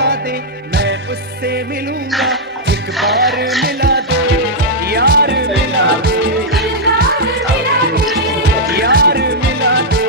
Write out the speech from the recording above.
बता दे, मैं उससे मिलूंगा, एक बार मिला दे यार, मिला दे यार, मिला दे।